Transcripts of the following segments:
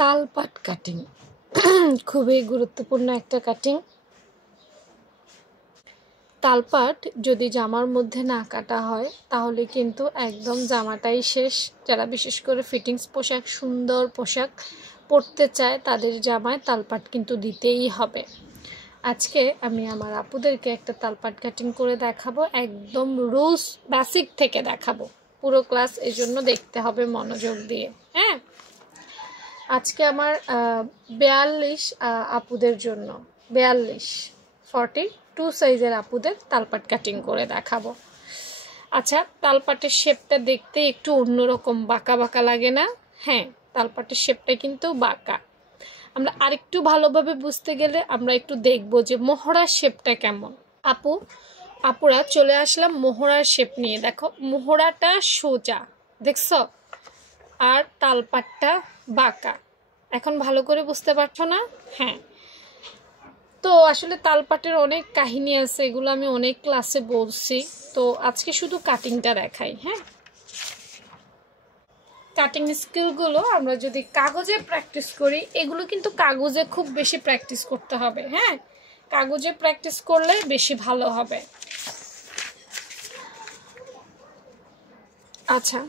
তালপাট cutting খুবই গুরুত্বপূর্ণ একটা কাটিং। তালপাট যদি জামার মধ্যে না কাটা হয় তাহলে কিন্তু একদম জামাটাই শেষ। যারা বিশেষ করে ফিটিংস পোশাক, সুন্দর পোশাক পরতে চায় তাদের জামায় তালপাট কিন্তু দিতেই হবে। আজকে আমি আমার আপুদেরকে একটা তালপাট কাটিং করে দেখাবো, একদম রুলস বেসিক থেকে দেখাবো। পুরো ক্লাস এজন্য দেখতে হবে মনোযোগ দিয়ে। হ্যাঁ, আজকে আমার 42 আপুদের জন্য 42 সাইজের আপুদের তালপাট কাটিং করে দেখাবো। আচ্ছা, তালপাটের শেপটা দেখতে একটু অন্যরকম, বাঁকা বাঁকা লাগে না? হ্যাঁ, তালপাটের শেপটা কিন্তু বাঁকা। আমরা আরেকটু ভালোভাবে বুঝতে গেলে আমরা একটু দেখব যে মোহরার শেপটা কেমন। আপুরা চলে আসলাম মোহরার শেপ নিয়ে। দেখো, মোহরাটা সোজা, দেখছো, আর তালপাটটা বাঁকা। এখন ভালো করে বুঝতে পারছো না? হ্যাঁ, তো আসলে তালপাটের অনেক কাহিনী আছে, এগুলো আমি অনেক ক্লাসে বলছি। তো আজকে শুধু কাটিংটা দেখাই। হ্যাঁ, কাটিং স্কিলগুলো আমরা যদি কাগজে প্র্যাকটিস করি, এগুলো কিন্তু কাগজে খুব বেশি প্র্যাকটিস করতে হবে। হ্যাঁ, কাগজে প্র্যাকটিস করলে বেশি ভালো হবে। আচ্ছা,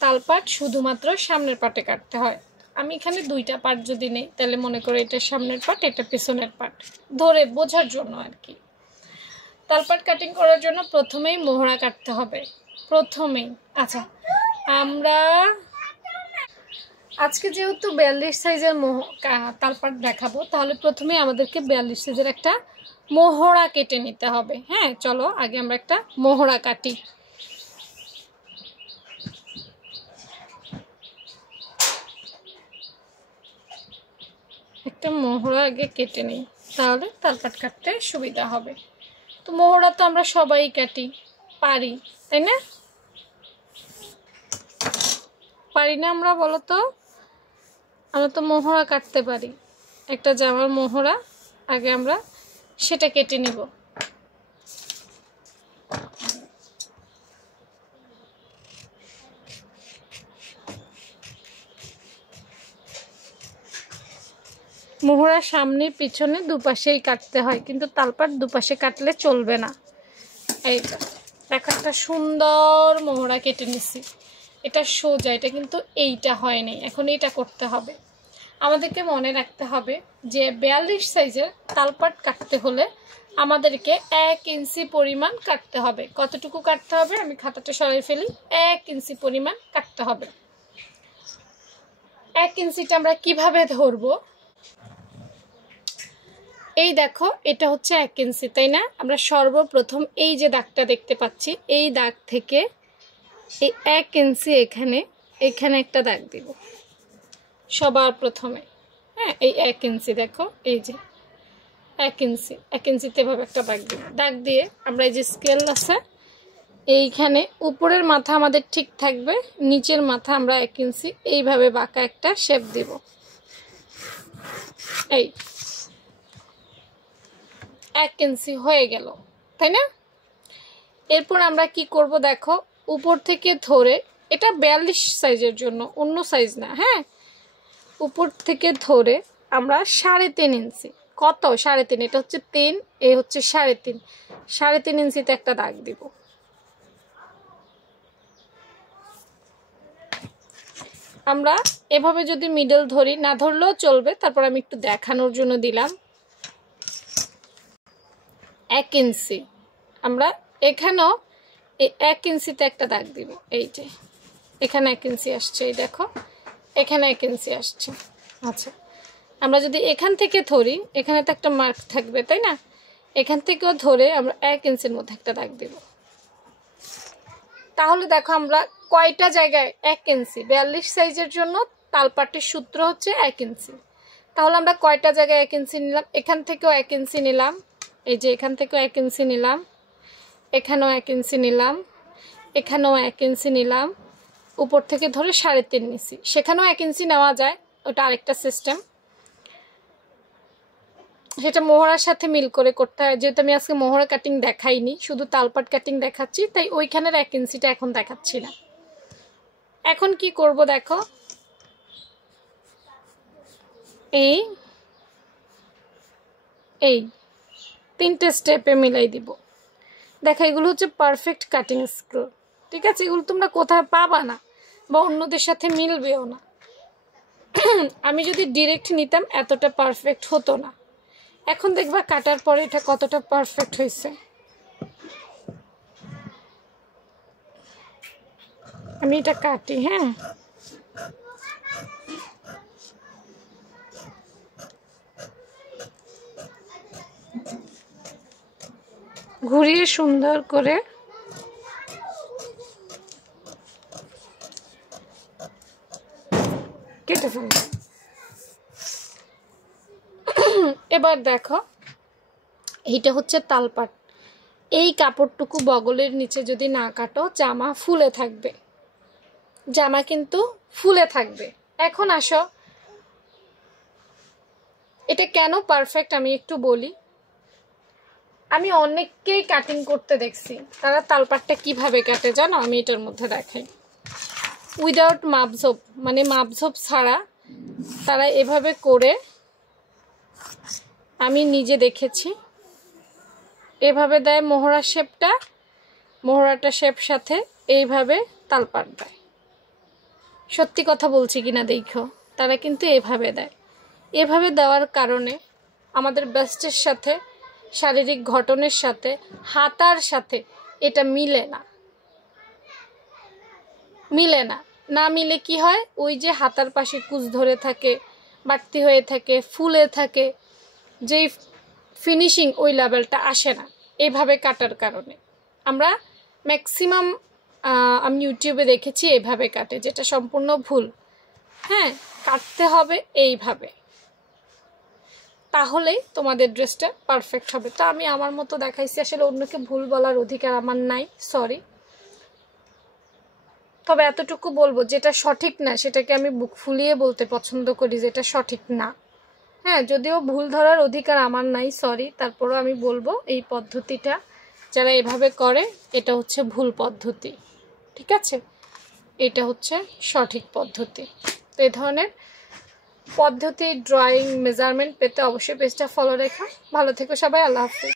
তালপাট শুধুমাত্র সামনের পাটে কাটতে হয়। আমি এখানে দুইটা পার্ট যদি নেই তাহলে মনে করো এটা সামনের পাট, এটা পেছনের পাট, ধরে বোঝার জন্য আর কি। তালপাট কাটিং করার জন্য প্রথমেই মোহরা কাটতে হবে, প্রথমেই। আচ্ছা, আমরা আজকে যেহেতু 42 সাইজের তালপাট দেখাবো, তাহলে প্রথমেই আমাদেরকে 42 সাইজের একটা মোহরা কেটে নিতে হবে। হ্যাঁ, চলো আগে আমরা একটা মোহরা কাটি। একটা মোহরা আগে কেটে নিই, তাহলে তালপাট কাটতে সুবিধা হবে। তো মোহরা তো আমরা সবাই কাটি, পারি, তাই না? পারি না আমরা? বলো তো, আমরা তো মোহরা কাটতে পারি। একটা জামার মোহরা আগে আমরা সেটা কেটে নিব। মোহরা সামনে পিছনে দুপাশেই কাটতে হয়, কিন্তু তালপাট দুপাশে কাটলে চলবে না। এইটা দেখো, একটা সুন্দর মোহরা কেটে নিছি। এটা সোজা, এটা কিন্তু এইটা হয়নি, এখন এইটা করতে হবে। আমাদেরকে মনে রাখতে হবে যে 42 সাইজের তালপাট কাটতে হলে আমাদেরকে 1 ইঞ্চি পরিমাণ কাটতে হবে। কতটুকু কাটতে হবে? আমি খাতাটা সরিয়ে ফেলি। 1 ইঞ্চি পরিমাণ কাটতে হবে। 1 ইঞ্চিটা আমরা কিভাবে ধরবো? এই দেখো, এটা হচ্ছে 1 ইঞ্চি, তাই না? আমরা সর্বপ্রথম এই যে দাগটা দেখতে পাচ্ছি, এই দাগ থেকে এই 1 ইঞ্চি এখানে একটা দাগ দিব সবার প্রথমে। হ্যাঁ, এই 1 ইঞ্চি দেখো, এই যে 1 ইঞ্চিতে এভাবে একটা দাগ দিয়ে আমরা এই যে স্কেল আছে এইখানে উপরের মাথা আমাদের ঠিক থাকবে, নিচের মাথা আমরা 1 ইঞ্চি এইভাবে বাঁকা একটা শেপ দিব। এই 1 ইঞ্চি হয়ে গেল, তাই না? এরপর আমরা কি করব দেখো, উপর থেকে ধরে, এটা 42 সাইজের জন্য, অন্য সাইজ না। হ্যাঁ, উপর থেকে ধরে আমরা 3.5 ইঞ্চি, কত 3.5, এটা হচ্ছে 3, এই হচ্ছে 3.5, 3.5 ইঞ্চিতে একটা দাগ দিব। আমরা এভাবে যদি মিডল ধরি, না ধরলেও চলবে, তারপর আমি একটু দেখানোর জন্য দিলাম। 1 ইঞ্চি আমরা এখানেও এই 1 ইঞ্চিতে একটা দাগ দিব। এই যে এখানে 1 ইঞ্চি আসছে, এই দেখো এখানে 1 ইঞ্চি আসছে। আচ্ছা, আমরা যদি এখান থেকে ধরি, এখানে তো একটা মার্ক থাকবে, তাই না? এখান থেকেও ধরে আমরা 1 ইঞ্চির মধ্যে একটা দাগ দিব। তাহলে দেখো আমরা কয়টা জায়গায় 1 ইঞ্চি, 42 সাইজের জন্য তালপাটের সূত্র হচ্ছে 1 ইঞ্চি। তাহলে আমরা কয়টা জায়গায় 1 ইঞ্চি নিলাম? এখান থেকেও 1 ইঞ্চি নিলাম, এই যে এখান থেকেও 1 ইঞ্চি নিলাম, এখানেও 1 ইঞ্চি নিলাম, এখানেও 1 ইঞ্চি নিলাম, উপর থেকে ধরে 3.5 নিছি, সেখানেও 1 ইঞ্চি নেওয়া যায়, ওটা আরেকটা সিস্টেম, সেটা মোহরার সাথে মিল করে করতে হয়। যেহেতু আমি আজকে মোহরা কাটিং দেখাইনি, শুধু তালপাট কাটিং দেখাচ্ছি, তাই ওইখানের 1 ইঞ্চিটা এখন দেখাচ্ছি না। এখন কি করব দেখো, এই এই তিনটে স্টেপে মিলাই দিব। দেখো এগুলো হচ্ছে পারফেক্ট কাটিং স্কেল, ঠিক আছে? এগুলো তোমরা কোথায় পাবা না বা অন্যদের সাথে মিলবেও না। আমি যদি ডিরেক্ট নিতাম এতটা পারফেক্ট হতো না। এখন দেখবা কাটার পরে এটা কতটা পারফেক্ট হয়েছে। আমি এটা কাটি, হ্যাঁ। ঘুরিয়ে সুন্দর করে কেটে ফেলব। এবার দেখো এইটা হচ্ছে তালপাট। এই কাপড়টুকু বগলের নিচে যদি না কাটো জামা ফুলে থাকবে, জামা কিন্তু ফুলে থাকবে। এখন আসো এটা কেন পারফেক্ট আমি একটু বলি। আমি অনেককেই কাটিং করতে দেখছি, তারা তালপাটটা কিভাবে কাটে জানো? আমি এটার মধ্যে দেখাই। উইদাউট মাপঝোপ, মানে মাপঝোপ ছাড়া তারা এভাবে করে, আমি নিজে দেখেছি, এভাবে দেয় মোহরা শেপটা, মোহরাটা শেপ সাথে এইভাবে তালপাট দেয়। সত্যি কথা বলছি কিনা দেখো, তারা কিন্তু এভাবে দেয়। এভাবে দেওয়ার কারণে আমাদের ব্যাস্টের সাথে, শারীরিক গঠনের সাথে, হাতার সাথে এটা মিলে না। না মিলে কি হয়, ওই যে হাতার পাশে কুচ ধরে থাকে, বাড়তি হয়ে থাকে, ফুলে থাকে, যেই ফিনিশিং ওই লেভেলটা আসে না এইভাবে কাটার কারণে। আমরা ম্যাক্সিমাম আমি ইউটিউবে দেখেছি এইভাবে কাটে, যেটা সম্পূর্ণ ভুল। হ্যাঁ, কাটতে হবে এইভাবে, তাহলেই তোমাদের ড্রেসটা পারফেক্ট হবে। তো আমি আমার মতো দেখাইছি, আসলে অন্যকে ভুল বলার অধিকার আমার নাই, সরি। তবে এতটুকু বলবো, যেটা সঠিক না সেটাকে আমি বুক ফুলিয়ে বলতে পছন্দ করি যেটা সঠিক না। হ্যাঁ, যদিও ভুল ধরার অধিকার আমার নাই, সরি, তারপরও আমি বলবো এই পদ্ধতিটা যারা এভাবে করে এটা হচ্ছে ভুল পদ্ধতি, ঠিক আছে? এটা হচ্ছে সঠিক পদ্ধতি। তো এই ধরনের পদ্ধতি, ড্রয়িং, মেজারমেন্ট পেতে অবশ্যই পেজটা ফলো রেখো। ভালো থেকো সবাই, আল্লাহ হাফেজ।